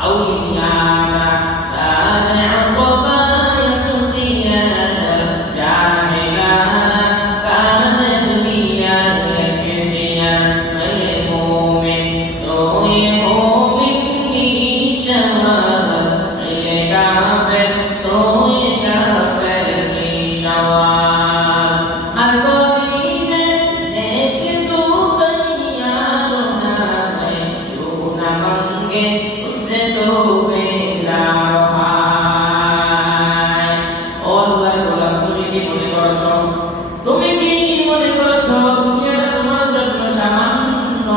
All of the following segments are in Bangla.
আউলিয়ারা লা উকবা ইখতিয়ারা জাহিলারা কানে দুনিয়া ইখতিয়ার মাল মুমিন সোয়ে মুমিন নিশাওয়ার মাল কাফির সোয়ে কাফির নিশাওয়ার हर गली में एक तो तैयार है जो न मांगे उससे तो बेजार है और अल्लाह তুমি কি মনে করছো দুনিয়াটা তোমার জন্য সামান্য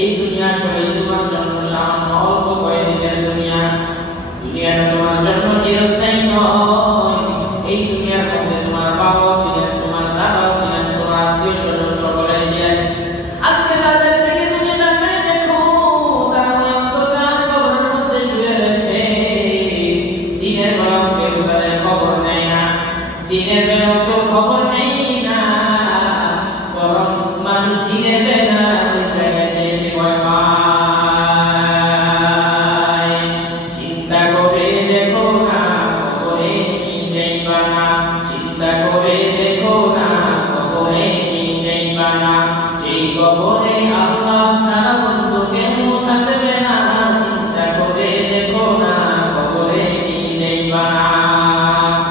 এই দুনিয়া আসলে তোমার জন্য সামান্য অল্প কয়েকদিনের দুনিয়াটা তোমার জন্য চিরস্থায়ী নয় এই দুনিয়ার মধ্যে তোমার বাবাও ছিলেন তোমার দাদাও ছিলেন তোমার আত্মীয় স্বজন সকলে ছিলেন আজকে তাদের থেকে তুমি তাকায় দেখো তারা ওই অন্ধকার কবরের মধ্যে শুয়ে রয়েছে দিনের বেলাও কেউ তাদের খবর নেয় না দিনের বেলাও কেউ খবর নেয় না বরং মানুষ দিনের বেলা ওই জায়গায় যেতে ভয় পায় চিন্তা করে দেখো না কবরে কি যাইবা না চিন্তা করে দেখো না কবরে কি যাইবা না যেই কবরে আল্লাহ ছাড়া বন্ধু কেউ